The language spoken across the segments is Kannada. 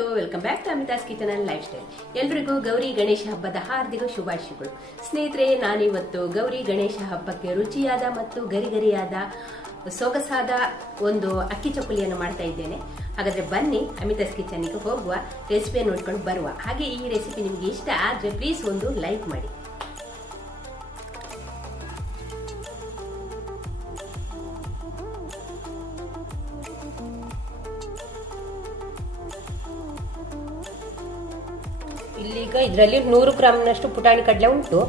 Hello, welcome back to Amitha's kitchen and lifestyle. ಎಲ್ರಿಗೂ ಗೌರಿ ಗಣೇಶ ಹಬ್ಬದ ಹಾರ್ದಿಕ ಶುಭಾಶಯಗಳು. ಸ್ನೇಹಿತರೆ, ನಾನಿವತ್ತು ಗೌರಿ ಗಣೇಶ ಹಬ್ಬಕ್ಕೆ ರುಚಿಯಾದ ಮತ್ತು ಗರಿಗರಿಯಾದ ಸೊಗಸಾದ ಒಂದು ಅಕ್ಕಿ ಚಕ್ಕುಲಿಯನ್ನು ಮಾಡ್ತಾ ಇದ್ದೇನೆ. ಹಾಗಾದ್ರೆ ಬನ್ನಿ ಅಮಿತಾಸ್ ಕಿಚನ್ಗೆ ಹೋಗುವ, ರೆಸಿಪಿಯನ್ನು ನೋಡ್ಕೊಂಡು ಬರುವ. ಹಾಗೆ ಈ ರೆಸಿಪಿ ನಿಮಗೆ ಇಷ್ಟ ಆದ್ರೆ ಪ್ಲೀಸ್ ಒಂದು ಲೈಕ್ ಮಾಡಿ. ಇಲ್ಲೀಗ ಇದರಲ್ಲಿ 100 ಗ್ರಾಮ್ನಷ್ಟು ಪುಟಾಣಿ ಕಡಲೆ ಉಂಟು.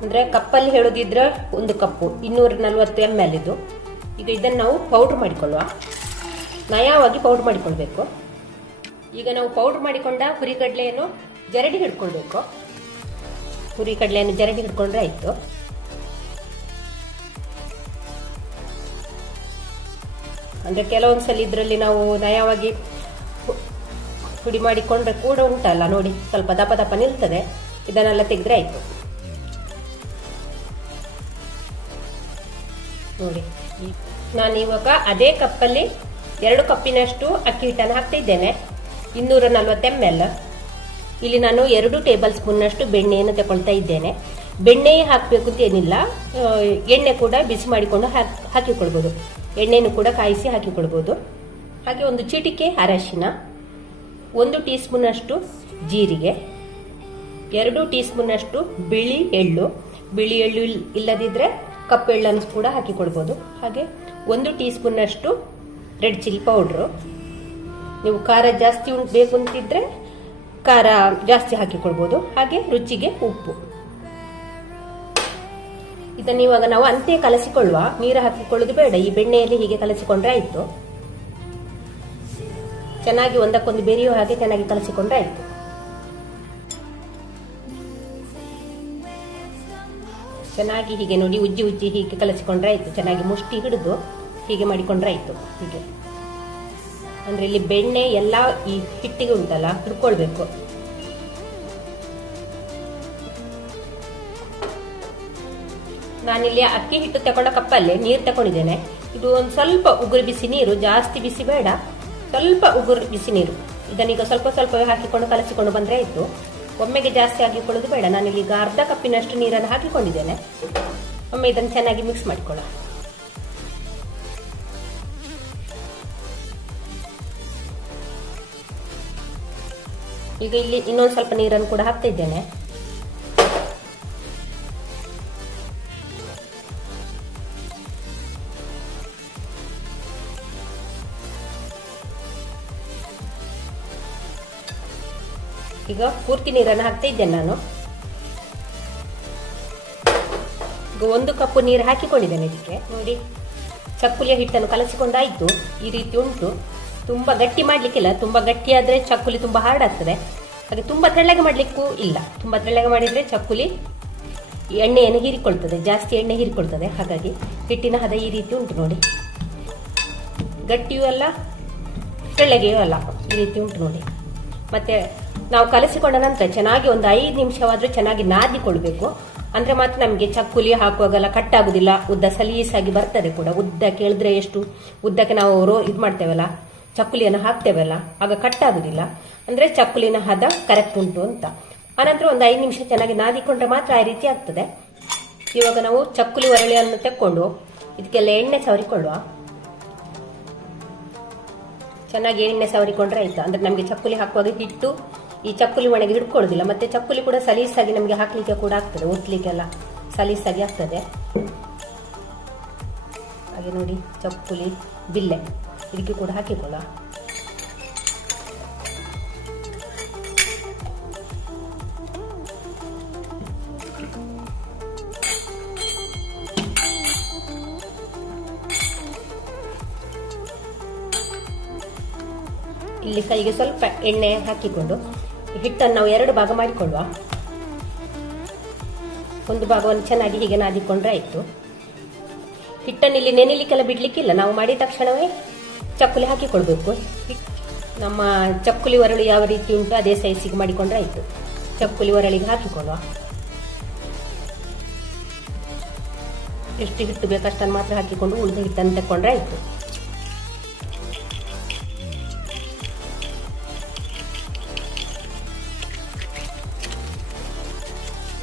ಅಂದರೆ ಕಪ್ಪಲ್ಲಿ ಹೇಳೋದಿದ್ರೆ 1 ಕಪ್ಪು 240 ml ಇದು. ಈಗ ಇದನ್ನು ನಾವು ಪೌಡ್ರ್ ಮಾಡಿಕೊಳ್ಳುವ, ನಯವಾಗಿ ಪೌಡ್ರ್ ಮಾಡಿಕೊಳ್ಬೇಕು. ಈಗ ನಾವು ಪೌಡ್ರ್ ಮಾಡಿಕೊಂಡ ಹುರಿಗಡಲೆಯನ್ನು ಜರಡಿ ಹಿಡ್ಕೊಳ್ಬೇಕು. ಹುರಿಗಡಲೆಯನ್ನು ಜರಡಿ ಹಿಡ್ಕೊಂಡ್ರೆ ಆಯಿತು. ಅಂದರೆ ಕೆಲವೊಂದ್ಸಲ ಇದರಲ್ಲಿ ನಾವು ನಯವಾಗಿ ಪುಡಿ ಮಾಡಿಕೊಂಡ್ರೆ ಕೂಡ ಉಂಟಲ್ಲ ನೋಡಿ, ಸ್ವಲ್ಪ ದಪ್ಪ ದಪ್ಪ ನಿಲ್ತದೆ. ಇದನ್ನೆಲ್ಲ ತೆಗೆದ್ರೆ ಆಯ್ತು ನೋಡಿ. ನಾನು ಇವಾಗ ಅದೇ ಕಪ್ಪಲ್ಲಿ 2 ಕಪ್ಪಿನಷ್ಟು ಅಕ್ಕಿ ಹಿಟ್ಟನ್ನು ಹಾಕ್ತಾ ಇದ್ದೇನೆ, 240 ml. ಇಲ್ಲಿ ನಾನು 2 ಟೇಬಲ್ ಸ್ಪೂನ್ನಷ್ಟು ಬೆಣ್ಣೆಯನ್ನು ತಗೊಳ್ತಾ ಇದ್ದೇನೆ. ಬೆಣ್ಣೆ ಹಾಕಬೇಕು ಅಂತ ಏನಿಲ್ಲ, ಎಣ್ಣೆ ಕೂಡ ಬಿಸಿ ಮಾಡಿಕೊಂಡು ಹಾಕಿಕೊಳ್ಬೋದು. ಎಣ್ಣೆಯನ್ನು ಕೂಡ ಕಾಯಿಸಿ ಹಾಕಿಕೊಳ್ಬೋದು. ಹಾಗೆ 1 ಚಿಟಿಕೆ ಅರಶಿನ, 1 ಟೀ ಸ್ಪೂನಷ್ಟು ಜೀರಿಗೆ, 2 ಟೀ ಸ್ಪೂನಷ್ಟು ಬಿಳಿ ಎಳ್ಳು. ಬಿಳಿ ಎಳ್ಳು ಇಲ್ಲದಿದ್ದರೆ ಕಪ್ಪು ಎಳ್ಳನ್ನು ಕೂಡ ಹಾಕಿಕೊಳ್ಬೋದು. ಹಾಗೆ 1 ಟೀ ಸ್ಪೂನಷ್ಟು ರೆಡ್ ಚಿಲ್ಲಿ ಪೌಡ್ರು. ನೀವು ಖಾರ ಜಾಸ್ತಿ ಬೇಕು ಅಂತಿದ್ರೆ ಖಾರ ಜಾಸ್ತಿ ಹಾಕಿಕೊಳ್ಬೋದು. ಹಾಗೆ ರುಚಿಗೆ ಉಪ್ಪು. ಇದನ್ನು ಇವಾಗ ನಾವು ಅಂತೆ ಕಲಸಿಕೊಳ್ಳುವ, ನೀರು ಹಾಕಿಕೊಳ್ಳೋದು ಬೇಡ. ಈ ಬೆಣ್ಣೆಯಲ್ಲಿ ಹೀಗೆ ಕಲಸಿಕೊಂಡ್ರೆ ಆಯಿತು. ಚೆನ್ನಾಗಿ ಒಂದಕ್ಕೊಂದು ಬೆರೆಯುವ ಹಾಗೆ ಚೆನ್ನಾಗಿ ಕಲಸಿಕೊಂಡ್ರೆ ಆಯ್ತು. ಚೆನ್ನಾಗಿ ಹೀಗೆ ನೋಡಿ ಉಜ್ಜಿ ಉಜ್ಜಿ ಹೀಗೆ ಕಲಸಿಕೊಂಡ್ರೆ ಆಯ್ತು. ಚೆನ್ನಾಗಿ ಮುಷ್ಟಿ ಹಿಡಿದು ಹೀಗೆ ಮಾಡಿಕೊಂಡ್ರೆ ಆಯ್ತು. ಹೀಗೆ ಅಂದ್ರೆ ಇಲ್ಲಿ ಬೆಣ್ಣೆ ಎಲ್ಲ ಈ ಹಿಟ್ಟಿಗೆ ಉಂಟಲ್ಲ, ಹಿಡ್ಕೊಳ್ಬೇಕು. ನಾನಿಲ್ಲಿ ಅಕ್ಕಿ ಹಿಟ್ಟು ತಗೊಂಡ ಕಪ್ಪಲ್ಲಿ ನೀರು ತಗೊಂಡಿದ್ದೇನೆ. ಇದು ಒಂದು ಸ್ವಲ್ಪ ಉಗುರು ಬಿಸಿ ನೀರು, ಜಾಸ್ತಿ ಬಿಸಿ ಬೇಡ, ಸ್ವಲ್ಪ ಉಗುರು ಬಿಸಿ ನೀರು. ಇದನ್ನೀಗ ಸ್ವಲ್ಪ ಸ್ವಲ್ಪ ಹಾಕಿಕೊಂಡು ಕಲಸಿಕೊಂಡು ಬಂದರೆ ಆಯಿತು. ಒಮ್ಮೆಗೆ ಜಾಸ್ತಿ ಹಾಕಿಕೊಳ್ಳೋದು ಬೇಡ. ನಾನಿಲ್ಲಿ ಈಗ ಅರ್ಧ ಕಪ್ಪಿನಷ್ಟು ನೀರನ್ನು ಹಾಕಿಕೊಂಡಿದ್ದೇನೆ. ಒಮ್ಮೆ ಇದನ್ನು ಚೆನ್ನಾಗಿ ಮಿಕ್ಸ್ ಮಾಡಿಕೊಳ್ಳ. ಈಗ ಇಲ್ಲಿ ಇನ್ನೊಂದು ಸ್ವಲ್ಪ ನೀರನ್ನು ಕೂಡ ಹಾಕ್ತಾ ಇದ್ದೇನೆ. ಈಗ ಪೂರ್ತಿ ನೀರನ್ನು ಹಾಕ್ತಾ ಇದ್ದೇನೆ ನಾನು. ಈಗ 1 ಕಪ್ಪು ನೀರು ಹಾಕಿಕೊಂಡಿದ್ದೇನೆ ಇದಕ್ಕೆ. ನೋಡಿ, ಚಕ್ಕುಲಿಯ ಹಿಟ್ಟನ್ನು ಕಲಸಿಕೊಂಡಾಯ್ತು. ಈ ರೀತಿ ಉಂಟು. ತುಂಬ ಗಟ್ಟಿ ಮಾಡಲಿಕ್ಕಿಲ್ಲ. ತುಂಬ ಗಟ್ಟಿ ಆದರೆ ಚಕ್ಕುಲಿ ತುಂಬ ಹಾರ್ಡ್ ಆಗ್ತದೆ. ಹಾಗೆ ತುಂಬ ತೆಳ್ಳಗೆ ಮಾಡಲಿಕ್ಕೂ ಇಲ್ಲ. ತುಂಬ ತೆಳ್ಳಗೆ ಮಾಡಿದರೆ ಚಕ್ಕುಲಿ ಎಣ್ಣೆಯನ್ನು ಹೀರಿಕೊಳ್ತದೆ, ಜಾಸ್ತಿ ಎಣ್ಣೆ ಹೀರಿಕೊಳ್ತದೆ. ಹಾಗಾಗಿ ಹಿಟ್ಟಿನ ಹದ ಈ ರೀತಿ ಉಂಟು ನೋಡಿ. ಗಟ್ಟಿಯೂ ಅಲ್ಲ, ತೆಳ್ಳಗೆಯೂ ಅಲ್ಲ, ಈ ರೀತಿ ಉಂಟು ನೋಡಿ. ಮತ್ತೆ ನಾವು ಕಲಸಿಕೊಂಡ ನಂತರ ಚೆನ್ನಾಗಿ ಒಂದು 5 ನಿಮಿಷವಾದ್ರೂ ಚೆನ್ನಾಗಿ ನಾದಿಕೊಳ್ಬೇಕು. ಅಂದ್ರೆ ಮಾತ್ರ ನಮಗೆ ಚಕ್ಕುಲಿ ಹಾಕುವಾಗೆಲ್ಲ ಕಟ್ಟಾಗುದಿಲ್ಲ, ಉದ್ದ ಸಲೀಸಾಗಿ ಬರ್ತದೆ ಕೂಡ. ಉದ್ದ ಕೇಳಿದ್ರೆ ಎಷ್ಟು ಉದ್ದಕ್ಕೆ ನಾವು ಇದು ಮಾಡ್ತೇವಲ್ಲ, ಚಕ್ಕುಲಿಯನ್ನು ಹಾಕ್ತೇವಲ್ಲ, ಆಗ ಕಟ್ಟಾಗುದಿಲ್ಲ. ಅಂದ್ರೆ ಚಕ್ಕುಲಿನ ಹದ ಕರೆಕ್ಟ್ ಉಂಟು ಅಂತ. ಆನಂತರ ಒಂದು 5 ನಿಮಿಷ ಚೆನ್ನಾಗಿ ನಾದಿಕೊಂಡ್ರೆ ಮಾತ್ರ ಆ ರೀತಿ ಆಗ್ತದೆ. ಇವಾಗ ನಾವು ಚಕ್ಕುಲಿ ಒರಳೆಯನ್ನು ತೆಕ್ಕೊಂಡು ಇದಕ್ಕೆಲ್ಲ ಎಣ್ಣೆ ಸವರಿಕೊಳ್ಳುವ. ಚೆನ್ನಾಗಿ ಎಣ್ಣೆ ಸವರಿಕೊಂಡ್ರೆ ಆಯ್ತು. ಅಂದ್ರೆ ನಮಗೆ ಚಕ್ಕುಲಿ ಹಾಕುವಾಗ ಹಿಟ್ಟು ಈ ಚಕ್ಕುಲಿ ಒಣಗಿ ಹಿಡ್ಕೊಳ್ಳೋದಿಲ್ಲ. ಮತ್ತೆ ಚಕ್ಕುಲಿ ಕೂಡ ಸಲೀಸಾಗಿ ನಮಗೆ ಹಾಕ್ಲಿಕ್ಕೆ ಕೂಡ ಆಗ್ತದೆ, ಒತ್ತಲಿಕ್ಕೆಲ್ಲ ಸಲೀಸಾಗಿ ಆಗ್ತದೆ. ಹಾಗೆ ನೋಡಿ, ಚಕ್ಕುಲಿ ಬಿಲ್ಲೆ ಇದಕ್ಕೆ ಕೂಡ ಹಾಕಿಕೊಳ್ಳ. ಇಲ್ಲಿ ಕೈಗೆ ಸ್ವಲ್ಪ ಎಣ್ಣೆ ಹಾಕಿಕೊಂಡು ಹಿಟ್ಟನ್ನು ನಾವು 2 ಭಾಗ ಮಾಡಿಕೊಳ್ಳುವ. ಒಂದು ಭಾಗವನ್ನು ಚೆನ್ನಾಗಿ ಹೀಗೆ ನಾದಿಕೊಂಡ್ರೆ ಆಯಿತು. ಹಿಟ್ಟನ್ನು ಇಲ್ಲಿ ನೆನೆಲಿಕ್ಕೆಲ್ಲ ಬಿಡ್ಲಿಕ್ಕಿಲ್ಲ. ನಾವು ಮಾಡಿದ ತಕ್ಷಣವೇ ಚಕ್ಕುಲಿ ಹಾಕಿಕೊಳ್ಬೇಕು. ನಮ್ಮ ಚಕ್ಕುಲಿ ಒರಳು ಯಾವ ರೀತಿ ಉಂಟು ಅದೇ ಸೈಜಿಗೆ ಮಾಡಿಕೊಂಡ್ರೆ ಆಯಿತು. ಚಕ್ಕುಲಿ ಒರಳಿಗೆ ಹಾಕಿಕೊಳ್ಳುವ. ಎಷ್ಟು ಹಿಟ್ಟು ಬೇಕಷ್ಟನ್ನು ಮಾತ್ರ ಹಾಕಿಕೊಂಡು ಉಳಿದ ಹಿಟ್ಟನ್ನು ತಕೊಂಡ್ರೆ ಆಯಿತು.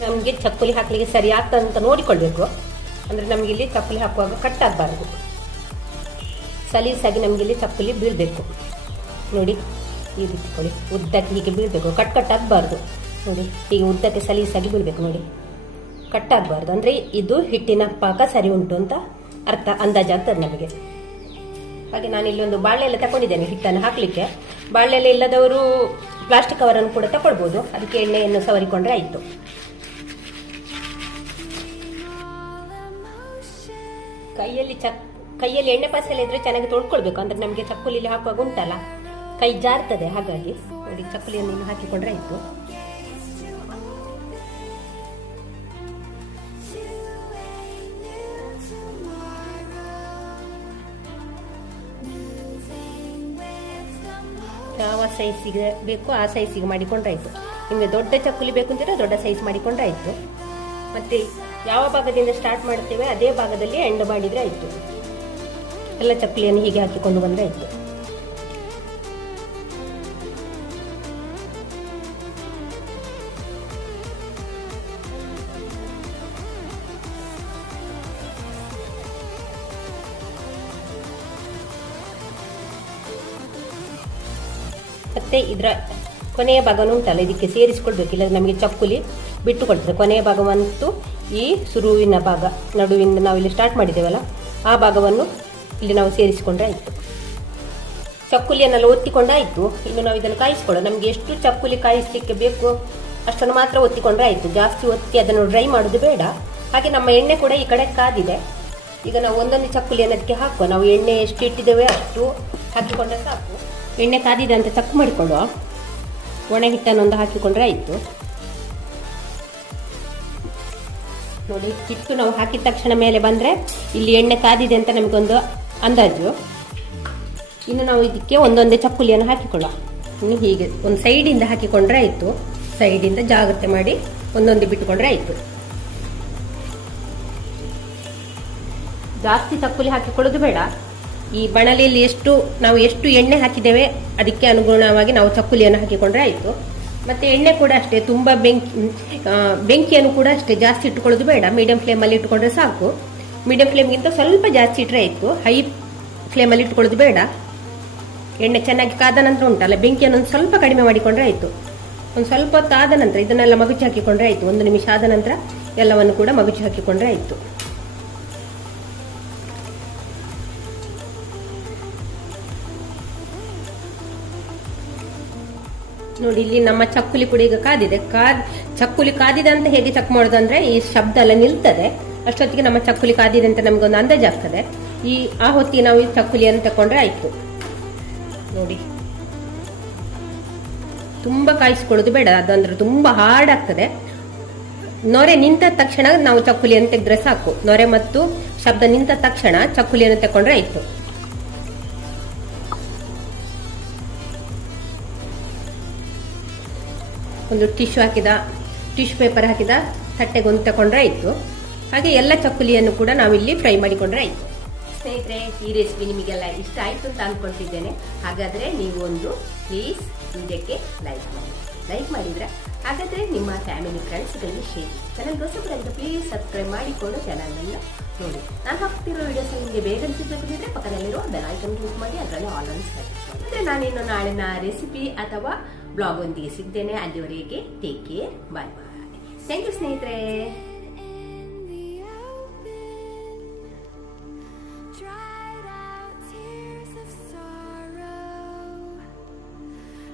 ನಮಗೆ ಚಕ್ಕುಲಿ ಹಾಕಲಿಕ್ಕೆ ಸರಿ ಆಗ್ತದೆ ಅಂತ ನೋಡಿಕೊಳ್ಬೇಕು. ಅಂದರೆ ನಮಗೆ ಇಲ್ಲಿ ಚಕ್ಕುಲಿ ಹಾಕುವಾಗ ಕಟ್ ಆಗಬಾರ್ದು, ಸಲೀಸಾಗಿ ನಮಗೆ ಇಲ್ಲಿ ಚಕ್ಕುಲಿ ಬೀಳಬೇಕು. ನೋಡಿ ಈ ರೀತಿ ಕೊಡಿ, ಉದ್ದಕ್ಕೆ ಹೀಗೆ ಬೀಳಬೇಕು, ಕಟ್ ಆಗಬಾರ್ದು. ನೋಡಿ ಹೀಗೆ ಉದ್ದಕ್ಕೆ ಸಲೀಸಾಗಿ ಬೀಳಬೇಕು. ನೋಡಿ ಕಟ್ ಆಗಬಾರ್ದು, ಅಂದರೆ ಇದು ಹಿಟ್ಟಿನ ಪಾಕ ಸರಿ ಉಂಟು ಅಂತ ಅರ್ಥ, ಅಂದಾಜಾಗ್ತದೆ ನಮಗೆ. ಹಾಗೆ ನಾನು ಇಲ್ಲೊಂದು ಬಾಳೆಲೆ ತಗೊಂಡಿದ್ದೇನೆ ಹಿಟ್ಟನ್ನು ಹಾಕಲಿಕ್ಕೆ. ಬಾಳೆಲೆ ಇಲ್ಲದವರು ಪ್ಲಾಸ್ಟಿಕ್ ಕವರನ್ನು ಕೂಡ ತಗೊಳ್ಬೋದು. ಅದಕ್ಕೆ ಎಣ್ಣೆಯನ್ನು ಸವರಿಕೊಂಡ್ರೆ ಆಯಿತು. ಕೈಯಲ್ಲಿ ಎಣ್ಣೆ ಪಾಸೆಲ್ಲ ಇದ್ರೆ ಚೆನ್ನಾಗಿ ತೊಳ್ಕೊಳ್ಬೇಕು. ಅಂದ್ರೆ ನಮಗೆ ಚಕ್ಕುಲಿಲಿ ಹಾಕುವಾಗ ಉಂಟಲ್ಲ ಕೈ ಜಾರ್ತದೆ, ಹಾಗಾಗಿ ನೋಡಿ ಚಕ್ಕುಲಿಯನ್ನು ಹಾಕಿಕೊಂಡ್ರೆ ಆಯಿತು. ಯಾವ ಸೈಜಿಗೆ ಬೇಕು ಆ ಸೈಜಿಗೆ ಮಾಡಿಕೊಂಡ್ರೆ ಆಯಿತು. ನಿಮಗೆ ದೊಡ್ಡ ಚಕ್ಕುಲಿ ಬೇಕು ಅಂತಿದ್ರೆ ದೊಡ್ಡ ಸೈಜ್ ಮಾಡಿಕೊಂಡ್ರೆ ಆಯಿತು. ಮತ್ತೆ ಯಾವ ಭಾಗದಿಂದ ಸ್ಟಾರ್ಟ್ ಮಾಡ್ತೇವೆ ಅದೇ ಭಾಗದಲ್ಲಿ ಎಂಡ್ ಮಾಡಿದ್ರೆ ಆಯಿತು. ಎಲ್ಲ ಚಕ್ಕುಲಿಯನ್ನು ಹೀಗೆ ಹಾಕಿಕೊಂಡು ಬಂದ್ರೆ ಆಯಿತು. ಮತ್ತೆ ಇದರ ಕೊನೆಯ ಭಾಗನೂ ಉಂಟಲ್ಲ ಇದಕ್ಕೆ ಸೇರಿಸಿಕೊಳ್ಬೇಕು, ಇಲ್ಲ ನಮಗೆ ಚಕ್ಕುಲಿ ಬಿಟ್ಟುಕೊಳ್ತದೆ. ಕೊನೆಯ ಭಾಗವಂತೂ ಈ ಸುರುವಿನ ಭಾಗ, ನಡುವಿಂದ ನಾವಿಲ್ಲಿ ಸ್ಟಾರ್ಟ್ ಮಾಡಿದ್ದೇವಲ್ಲ ಆ ಭಾಗವನ್ನು ಇಲ್ಲಿ ನಾವು ಸೇರಿಸಿಕೊಂಡ್ರೆ ಆಯಿತು. ಚಕ್ಕುಲಿಯನ್ನೆಲ್ಲ ಒತ್ತಿಕೊಂಡಾಯಿತು. ಇನ್ನು ನಾವು ಇದನ್ನು ಕಾಯಿಸ್ಕೊಳ್ಳೋ. ನಮಗೆ ಎಷ್ಟು ಚಕ್ಕುಲಿ ಕಾಯಿಸಲಿಕ್ಕೆ ಬೇಕು ಅಷ್ಟನ್ನು ಮಾತ್ರ ಒತ್ತಿಕೊಂಡ್ರೆ ಆಯಿತು. ಜಾಸ್ತಿ ಒತ್ತಿ ಅದನ್ನು ಡ್ರೈ ಮಾಡೋದು ಬೇಡ. ಹಾಗೆ ನಮ್ಮ ಎಣ್ಣೆ ಕೂಡ ಈ ಕಡೆ ಕಾದಿದೆ. ಈಗ ನಾವು ಒಂದೊಂದು ಚಕ್ಕುಲಿಯನ್ನು ಅದಕ್ಕೆ ಹಾಕುವ. ನಾವು ಎಣ್ಣೆ ಎಷ್ಟು ಇಟ್ಟಿದ್ದೇವೆ ಅಷ್ಟು ಹಾಕಿಕೊಂಡ್ರೆ ಸಾಕು. ಎಣ್ಣೆ ಕಾದಿದೆ ಅಂತ ಚೆಕ್ ಮಾಡಿಕೊಳ್ಳುವ. ಒಣ ಹಿಟ್ಟನ್ನೊಂದು ಹಾಕಿಕೊಂಡ್ರೆ ಆಯಿತು. ನೋಡಿ ಹಿಟ್ಟು ನಾವು ಹಾಕಿದ ತಕ್ಷಣ ಮೇಲೆ ಬಂದರೆ ಇಲ್ಲಿ ಎಣ್ಣೆ ಕಾದಿದೆ ಅಂತ ನಮಗೊಂದು ಅಂದಾಜು. ಇನ್ನು ನಾವು ಇದಕ್ಕೆ ಒಂದೊಂದೇ ಚಕ್ಕುಲಿಯನ್ನು ಹಾಕಿಕೊಳ್ಳುವ. ಇನ್ನು ಹೀಗೆ ಒಂದು ಸೈಡಿಂದ ಹಾಕಿಕೊಂಡ್ರೆ ಆಯಿತು. ಸೈಡಿಂದ ಜಾಗ್ರತೆ ಮಾಡಿ ಒಂದೊಂದು ಬಿಟ್ಟುಕೊಂಡ್ರೆ ಆಯಿತು. ಜಾಸ್ತಿ ಚಕ್ಕುಲಿ ಹಾಕಿಕೊಳ್ಳೋದು ಬೇಡ. ಈ ಬಣಲೆಯಲ್ಲಿ ನಾವು ಎಷ್ಟು ಎಣ್ಣೆ ಹಾಕಿದ್ದೇವೆ ಅದಕ್ಕೆ ಅನುಗುಣವಾಗಿ ನಾವು ಚಕ್ಕುಲಿಯನ್ನು ಹಾಕಿಕೊಂಡ್ರೆ ಆಯಿತು. ಮತ್ತೆ ಎಣ್ಣೆ ಕೂಡ ಅಷ್ಟೇ, ತುಂಬ ಬೆಂಕಿಯನ್ನು ಕೂಡ ಅಷ್ಟೇ ಜಾಸ್ತಿ ಇಟ್ಟುಕೊಳ್ಳೋದು ಬೇಡ. ಮೀಡಿಯಂ ಫ್ಲೇಮಲ್ಲಿ ಇಟ್ಟುಕೊಂಡ್ರೆ ಸಾಕು. ಮೀಡಿಯಂ ಫ್ಲೇಮ್ಗಿಂತ ಸ್ವಲ್ಪ ಜಾಸ್ತಿ ಇಟ್ಟರೆ ಆಯಿತು. ಹೈ ಫ್ಲೇಮಲ್ಲಿ ಇಟ್ಕೊಳ್ಳೋದು ಬೇಡ. ಎಣ್ಣೆ ಚೆನ್ನಾಗಿ ಕಾದ ನಂತರ ಉಂಟಲ್ಲ ಬೆಂಕಿಯನ್ನು ಒಂದು ಸ್ವಲ್ಪ ಕಡಿಮೆ ಮಾಡಿಕೊಂಡ್ರೆ ಆಯಿತು. ಒಂದು ಸ್ವಲ್ಪ ಹೊತ್ತು ಆದ ನಂತರ ಇದನ್ನೆಲ್ಲ ಮಗುಚಿ ಹಾಕಿಕೊಂಡ್ರೆ ಆಯಿತು. 1 ನಿಮಿಷ ಆದ ನಂತರ ಎಲ್ಲವನ್ನು ಕೂಡ ಮಗುಚಿ ಹಾಕಿಕೊಂಡ್ರೆ ಆಯಿತು. ನೋಡಿ ಇಲ್ಲಿ ನಮ್ಮ ಚಕ್ಕುಲಿ ಕೂಡ ಈಗ ಕಾದಿದೆ. ಚಕ್ಕುಲಿ ಕಾದಿದೆ ಅಂತ ಹೇಗೆ ಚೆಕ್ ಮಾಡೋದು ಅಂದ್ರೆ ಈ ಶಬ್ದ ಎಲ್ಲ ನಿಲ್ತದೆ. ಅಷ್ಟೊತ್ತಿಗೆ ನಮ್ಮ ಚಕ್ಕುಲಿ ಕಾದಿದೆ ಅಂತ ನಮ್ಗೊಂದು ಅಂದಾಜು ಆಗ್ತದೆ. ಆ ಹೊತ್ತಿಗೆ ನಾವು ಈ ಚಕ್ಕುಲಿಯನ್ನು ತಕೊಂಡ್ರೆ ಆಯ್ತು. ನೋಡಿ ತುಂಬಾ ಕಾಯಿಸ್ಕೊಳ್ಳೋದು ಬೇಡ, ಅದಂದ್ರೆ ತುಂಬಾ ಹಾರ್ಡ್ ಆಗ್ತದೆ. ನೊರೆ ನಿಂತ ತಕ್ಷಣ ನಾವು ಚಕ್ಕುಲಿಯನ್ನು ತೆಗೆದ್ರೆ ಸಾಕು. ನೊರೆ ಮತ್ತು ಶಬ್ದ ನಿಂತ ತಕ್ಷಣ ಚಕ್ಕುಲಿಯನ್ನು ತಕೊಂಡ್ರೆ ಆಯ್ತು. ಒಂದು ಟಿಶ್ಯೂ ಪೇಪರ್ ಹಾಕಿದ ತಟ್ಟೆಗೊಂದು ತಕೊಂಡ್ರೆ ಆಯಿತು. ಹಾಗೆ ಎಲ್ಲ ಚಕ್ಕುಲಿಯನ್ನು ಕೂಡ ನಾವಿಲ್ಲಿ ಫ್ರೈ ಮಾಡಿಕೊಂಡ್ರೆ ಆಯಿತು. ಸ್ನೇಹಿತರೆ, ಈ ರೆಸಿಪಿ ನಿಮಗೆಲ್ಲ ಇಷ್ಟ ಆಯಿತು ಅಂತ ಅಂದ್ಕೊಳ್ತಿದ್ದೇನೆ. ಹಾಗಾದರೆ ನೀವು ಒಂದು ಪ್ಲೀಸ್ ವಿಡಿಯೋಕ್ಕೆ ಲೈಕ್ ಮಾಡಿದ್ರೆ ಹಾಗಾದರೆ ನಿಮ್ಮ ಫ್ಯಾಮಿಲಿ ಫ್ರೆಂಡ್ಸ್ಗಳಿಗೆ ಶೇರ್. ಚಾನಲ್ಗೋಸ್ಕರ ಪ್ಲೀಸ್ ಸಬ್ಸ್ಕ್ರೈಬ್ ಮಾಡಿಕೊಂಡು ಚಾನಲನ್ನು ನೋಡಿ. ನಾನು ಹಾಕ್ತಿರೋ ವಿಡಿಯೋಸ್ ನಿಮಗೆ ಬೇಗ ಸಿಗಬೇಕಿದ್ರೆ ಪಕ್ಕದಲ್ಲಿರುವ ಬೆಲ್ ಐಕಾನ್ ಕ್ಲಿಕ್ ಮಾಡಿ ಅದರಲ್ಲಿ ಆಲ್ ಆನ್ ಸೆಲೆಕ್ಟ್ ಮಾಡಿ. ಅಂದರೆ ನಾನಿನ್ನು ನಾಳಿನ ರೆಸಿಪಿ ಅಥವಾ ಬ್ಲಾಗ್ ಒಂದಿಗೆ ಸಿಗ್ತೇನೆ. ಅಲ್ಲಿವರೆಗೆ take care, bye bye. Thank you ಸ್ನೇಹಿತರೆ.